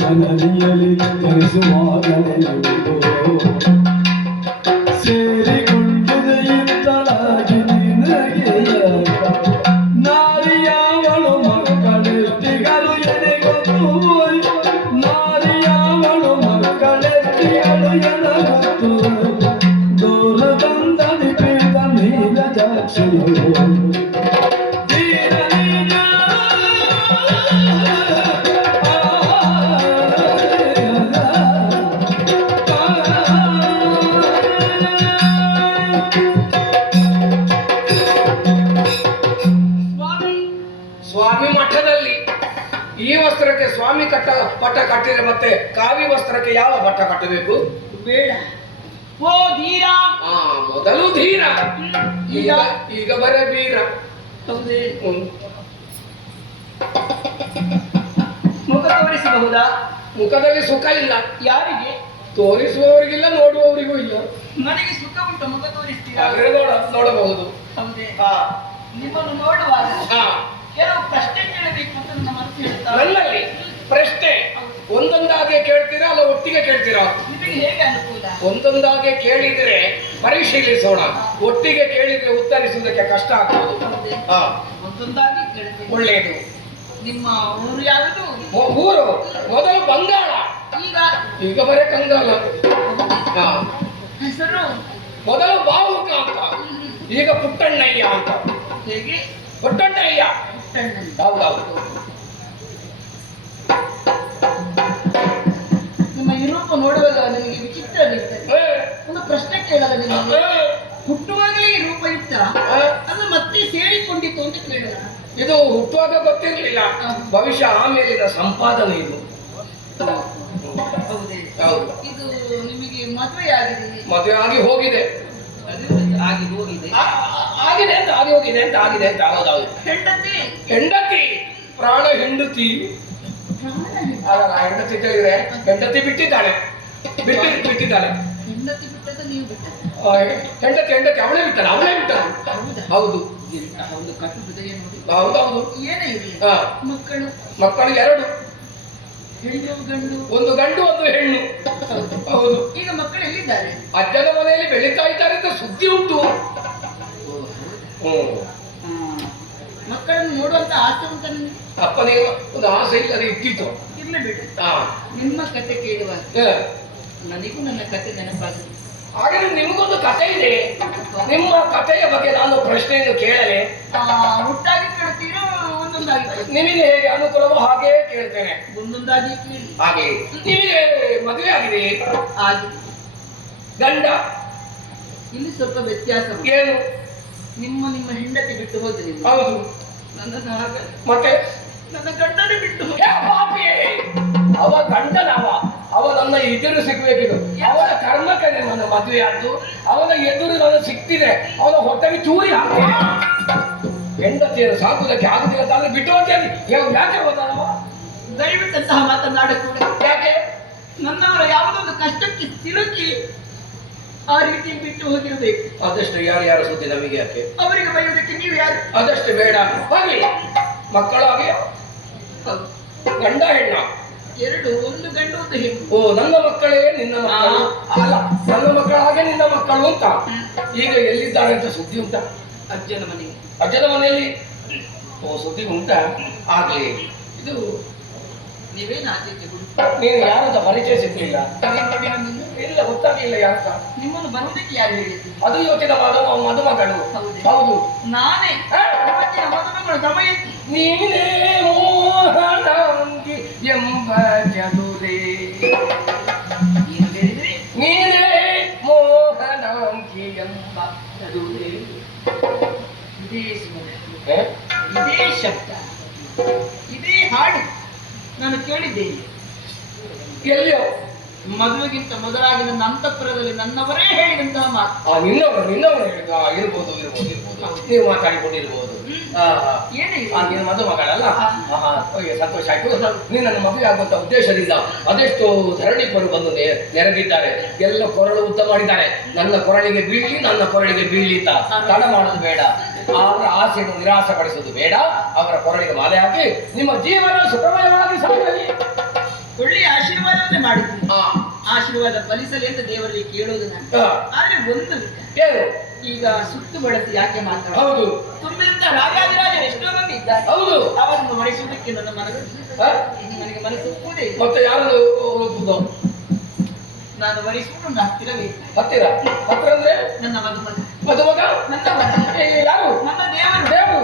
ಜನನಿಯಲಿ ಚಲಿಸುವಾಗಲೆಯುವುದು ಸೇರಿಕೊಂಡುದೆ ಇತ್ತಲಾಗಿ ನಿನಗೆ ನಾರಿಯಾವಳು ಮಕ್ಕಳೆಷ್ಟಿಗಳು ಎನೆಗೊತ್ತು ನಾರಿಯಾವಳು ಮಕ್ಕಳೆಷ್ಟಿಗಳು ಎನಗೊತ್ತು ದೂರದಂದನಿ ಪೀಠ ನೀಲ ಜಾಕ್ಷಿಯು ಸ್ವಾಮಿ ಮಠದಲ್ಲಿ ಈ ವಸ್ತ್ರಕ್ಕೆ ಸ್ವಾಮಿ ಪಟ್ಟ ಕಟ್ಟಿದ್ರೆ ಮತ್ತೆ ಕಾವಿ ವಸ್ತ್ರಕ್ಕೆ ಯಾವ ಪಟ್ಟ ಕಟ್ಟಬೇಕು? ಬೇಡ. ಓ ಧೀರ, ಮೊದಲು ಧೀರ, ಈಗ ಬರ ಬೀರ. ಹೌದೇ? ಮುಖ ತೋರಿಸಬಹುದಾ? ಮುಖದಲ್ಲಿ ಸುಖ ಇಲ್ಲ. ಯಾರಿಗೆ? ತೋರಿಸುವವರಿಗಿಲ್ಲ, ನೋಡುವವರಿಗೂ ಇಲ್ಲ. ನನಗೆ ಸುಖ ಉಂಟು, ಮುಖ ತೋರಿಸ್ತೀರಾ? ನೋಡಬಹುದು. ಹೌದೇ? ನಿಮ್ಮನ್ನು ನೋಡುವಾಗ ಕೆಲವು ಪ್ರಶ್ನೆ ಕೇಳಬೇಕು ಅಂತ ನನ್ನ ಮನಸ್ಸು ಹೇಳ್ತಾರೆ. ನನ್ನಲ್ಲಿ ಪ್ರಶ್ನೆ ಒಂದೊಂದಾಗೆ ಕೇಳ್ತೀರಾ ಅಲ್ಲ ಒಟ್ಟಿಗೆ ಕೇಳ್ತೀರಾ? ನಿಮಗೆ ಹೇಗೆ ಅನುಕೂಲ? ಒಂದೊಂದಾಗೆ ಕೇಳಿದರೆ ಪರಿಶೀಲಿಸೋಣ, ಒಟ್ಟಿಗೆ ಕೇಳಿದ್ರೆ ಉತ್ತರಿಸುವುದಕ್ಕೆ ಕಷ್ಟ ಆಗ್ಬೋದು. ಒಂದೊಂದಾಗಿ ಕೇಳ್ತೀನಿ. ಒಳ್ಳೆಯದು. ನಿಮ್ಮ ಊರು ಯಾವುದು? ಊರು ಮೊದಲು ಬಂಗಾಳ, ಈಗ ಬರೇ ಕಂಗಾಲ. ಹೆಸರು ಮೊದಲು ಬಾವುಕ ಅಂತ, ಈಗ ಪುಟ್ಟಣ್ಣಯ್ಯ ಅಂತ. ಹೇಗೆ? ಪುಟ್ಟಣ್ಣಯ್ಯ. ಹೌದೌದು. ನಿಮ್ಮ ಯುರೋಪ ನೋಡುವಾಗ ನಿಮಗೆ ವಿಚಿತ್ರ ಅನಿಸ್ತದೆ. ಒಂದು ಪ್ರಶ್ನೆ ಕೇಳಲ್ಲ, ನಿಮಗೆ ಹುಟ್ಟುವಾಗಲೇ ಈ ರೂಪ ಇತ್ತ ಅದು ಮತ್ತೆ ಸೇರಿಕೊಂಡಿತ್ತು ಅಂತ ಕೇಳಿದ? ಇದು ಹುಟ್ಟುವಾಗ ಗೊತ್ತಿರಲಿಲ್ಲ, ಭವಿಷ್ಯ ಆಮೇಲಿನ ಸಂಪಾದನೆ ಇದು. ಹೌದೇ? ಹೌದು. ಇದು ನಿಮಗೆ ಮದುವೆ ಆಗಿದೆ? ಮದುವೆ ಆಗಿ ಹೋಗಿದೆ. ಆಗಿ ಹೋಗಿದೆ ಅಂತ. ಹೌದೌದು. ಹೆಂಡತಿ ಪ್ರಾಣ ಹೆಂಡತಿ ಅಲ್ಲ, ಹೆಂಡತಿ ಕೇಳಿದ್ರೆ ಹೆಂಡತಿ ಬಿಟ್ಟಿದ್ದಾಳೆ. ಹೆಂಡತಿ ಬಿಟ್ಟದ ನೀವು ಬಿಟ್ಟ? ಹೆಂಡತಿ ಅವಳೇ ಬಿಟ್ಟಲ್ಲ. ಹೌದು ಹೌದು. ಕಟ್ಟು ಹೃದಯ ನೋಡಿ. ಹೌದೌದು. ಏನೇ ಇರಲಿ, ಮಕ್ಕಳು ಎರಡು, ಹೆಣ್ಣು ಗಂಡು. ಒಂದು ಗಂಡು ಒಂದು ಹೆಣ್ಣು. ಹೌದು. ಈಗ ಮಕ್ಕಳು ಎಲ್ಲಿದ್ದಾರೆ? ಅಜ್ಜನ ಮನೆಯಲ್ಲಿ ಬೆಳೀತಾ ಇದ್ದಾರೆ ಅಂತ ಸುದ್ದಿ ಉಂಟು. ಮಕ್ಕಳನ್ನು ನೋಡುವಂತ ಆಸೆ ಉಂಟ ನಿಮಗೆ? ಅಪ್ಪನಿಗೆ ಒಂದು ಆಸೆ ಇಲ್ಲದೆ ಇದ್ದಿತ್ತು. ಇರ್ಲಿ ಬಿಡು. ನಿಮ್ಮ ಕತೆ ಕೇಳುವಾಗ ನನಗೂ ನನ್ನ ಕತೆ ನೆನಪಾಗಿದೆ. ಹಾಗಾದ್ರೆ ನಿಮಗೊಂದು ಕತೆ ಇದೆ. ನಿಮ್ಮ ಕಥೆಯ ಬಗ್ಗೆ ನಾನು ಪ್ರಶ್ನೆಯನ್ನು ಕೇಳಲೆ? ಒಟ್ಟಾಗಿ ಕೇಳ್ತೀರೋ ಒಂದೊಂದಾಗಿ? ನಿಮಗೆ ಹೇಗೆ ಅನುಕೂಲವೋ ಹಾಗೆ ಕೇಳ್ತೇನೆ. ಒಂದೊಂದಾಗಿ ಕೇಳಿ. ಹಾಗೆ. ನಿಮಗೆ ಮದುವೆ ಆಗಿದೆ? ಆಗಿದೆ. ಗಂಡ? ಇಲ್ಲಿ ಸ್ವಲ್ಪ ವ್ಯತ್ಯಾಸ. ಏನು? ನಿಮ್ಮ ಹೆಂಡತಿ ಬಿಟ್ಟು ಹೋದ್ರೆ? ಹೌದು. ನನ್ನನ್ನು ಹಾಗೆ ಮತ್ತೆ ನನ್ನ ಗಂಡನೇ ಬಿಟ್ಟು ಅವ ಗಂಡನವ, ಅವ ನನ್ನ ಎದುರು ಸಿಗ್ಬೇಕಿದು. ಅವನ ಕರ್ಮಕ್ಕೆ ನನ್ನ ಮದುವೆ ಆದ್ದು. ಅವನ ಎದುರು ನಾನು ಸಿಕ್ತಿದೆ, ಅವನ ಹೊಟ್ಟೆಗೆ ಚೂರಿ ಹಾಕ್ತೇನೆ. ಹೆಂಡತಿಯನ್ನು ಸಾಕುವುದಕ್ಕೆ ಆಗುದಿಲ್ಲ ಅಂತ ಬಿಟ್ಟು ಹೋಗ್ತೇನೆ. ಯಾಕೆ ಹೋದವ? ದಯವಿಟ್ಟಂತಹ ಮಾತನಾಡக்கூಡ. ಯಾಕೆ? ನನ್ನವರ ಯಾವುದೊಂದು ಕಷ್ಟಕ್ಕೆ ಸಿಲುಕಿ ಆ ರೀತಿ ಬಿಟ್ಟು ಹೋಗಿರಬೇಕು. ಅದಷ್ಟು ಯಾರು ಸುದ್ದಿ ನಮಗೆ ಯಾಕೆ? ಅವರಿಗೆ ಬೈಯುವುದಕ್ಕೆ ನೀವು ಯಾರು? ಅದಷ್ಟು ಬೇಡ. ಹಾಗೆ ಮಕ್ಕಳಾಗಿ ಗಂಡ ಹೆಣ್ಣ ಎರಡು, ಒಂದು ಗಂಡು ಒಂದು ಹೆಣ್ಣು. ಓ, ನನ್ನ ಮಕ್ಕಳೇ ನಿನ್ನ ಮಕ್ಕಳು? ಅಲ್ಲ, ನನ್ನ ಮಕ್ಕಳಾಗೆ ನಿನ್ನ ಮಕ್ಕಳು ಅಂತ. ಈಗ ಎಲ್ಲಿದ್ದಾರೆ ಅಂತ ಸುದ್ದಿ ಉಂಟಾ? ಅಜ್ಜನ ಮನೆಯಲ್ಲಿ. ಅಜ್ಜನ ಮನೆಯಲ್ಲಿ? ಓ ಸುದ್ದಿ ಉಂಟಾ? ಆಗ್ಲಿ. ಇದು ನೀವೇನು ಆಚೆಗೆ ಹುಡುಕ ನೀನು ಯಾರಂತ ಪರಿಚಯ ಸಿಗ್ಲಿಲ್ಲ. ಇಲ್ಲ ಗೊತ್ತಾಗ್ಲಿಲ್ಲ ಯಾರಂತ. ನಿಮ್ಮನ್ನು ಬರುವುದಕ್ಕೆ ಯಾರು ಹೇಳಿದ್ರು? ಅದು ಯೋಚಿತ ಮದುಮಗಳು. ಹೌದೇ? ಹೌದು. ನಾನೇ ಆ? ಇವತ್ತಿನ ಮದುಮಗಳು ದಮಯಂತಿ. ನೀನೇ ಮೋಹನಾಂಗಿ ಎಂಬ ಚದುರೆ, ಏನು ಹೇಳಿದ್ರಿ? ನೀನೇ ಮೋಹನಾಂಗಿ ಎಂಬ ಚದುರೆ. ಇದೇ ಸುಮ್ಮನೆ ಏ? ಇದೇ ಶಬ್ದ ಇದೇ ಹಾಡು ನಾನು ಕೇಳಿದ್ದೇನೆ. ಎಲ್ಲಿಯೋ ಮದುವೆಗಿಂತ ಮೊದಲಾಗಿ ನನ್ನ ಅಂತಃಪುರದಲ್ಲಿ ನನ್ನವರೇ ಹೇಳಿದಂತಹ ಮಾತು. ನಿನ್ನವರು ಹೇಳಿದ. ಇರ್ಬೋದು ಇರ್ಬೋದು ಇರ್ಬೋದು. ನೀವು ಮಾತಾಡಿಕೊಂಡಿರ್ಬೋದು. ಏನೇ ನಿನ್ನ ಮದುಮಗಳಲ್ಲ. ಸಂತೋಷ ಆಯ್ತು. ನೀನನ್ನು ಮದುವೆ ಆಗುವಂತ ಉದ್ದೇಶದಿಂದ ಅದೆಷ್ಟು ಧರಣಿಪರು ಬಂದು ನೆರೆದಿದ್ದಾರೆ. ಎಲ್ಲ ಕೊರಳು ಉದ್ದ ಮಾಡಿದ್ದಾರೆ. ನನ್ನ ಕೊರಳಿಗೆ ಬೀಳಿ ನನ್ನ ಕೊರಳಿಗೆ ಬೀಳಿ ಅಂತ ತಡ ಮಾಡೋದು ಬೇಡ. ಅವರ ಆಸೆಯನ್ನು ನಿರಾಸೆಪಡಿಸುವುದು ಬೇಡ. ಅವರ ಕೊರಳಿಗೆ ಮಾಲೆ ಹಾಕಿ ನಿಮ್ಮ ಜೀವನ ಸುಖಮಯವಾಗಿ ಸಾಗಲಿ. ಒಳ್ಳೆಯ ಆಶೀರ್ವಾದವನ್ನೇ ಮಾಡಿದ್ದೀನಿ. ಆಶೀರ್ವಾದ ಫಲಿಸಲಿ ಅಂತ ದೇವರಲ್ಲಿ ಕೇಳೋದು ನಾನು. ಆದ್ರೆ ಒಂದು ಏನು? ಈಗ ಸುತ್ತು ಬಳಸಿ ಯಾಕೆ ಮಾತಾಡ? ಹೌದು. ತುಂಬಿದಂತ ರಾಜಾದಿರಾಜರು ಎಷ್ಟೋ ಮಂದಿ ಇದ್ದಾರೆ. ಹೌದು. ಅವರನ್ನು ಮರೆಸುವುದಕ್ಕೆ ನನ್ನ ನನಗೆ ಮನಸ್ಸು ಒಪ್ಪುವುದೇ ಇಲ್ಲ. ಮತ್ತೆ ಯಾರು ಒಪ್ಪುದು? ನಾನು ವರಿಸುವುದು ನನ್ನ ಹತ್ತಿರವೇ ಇಲ್ಲ. ಹತ್ತಿರ ಹತ್ತಿರ ಅಂದ್ರೆ ನನ್ನ ಮದುಮಗ ಮದುಮಗ ನನ್ನ ಮಗ ಯಾರು? ನನ್ನ ದೇವರು ದೇವರು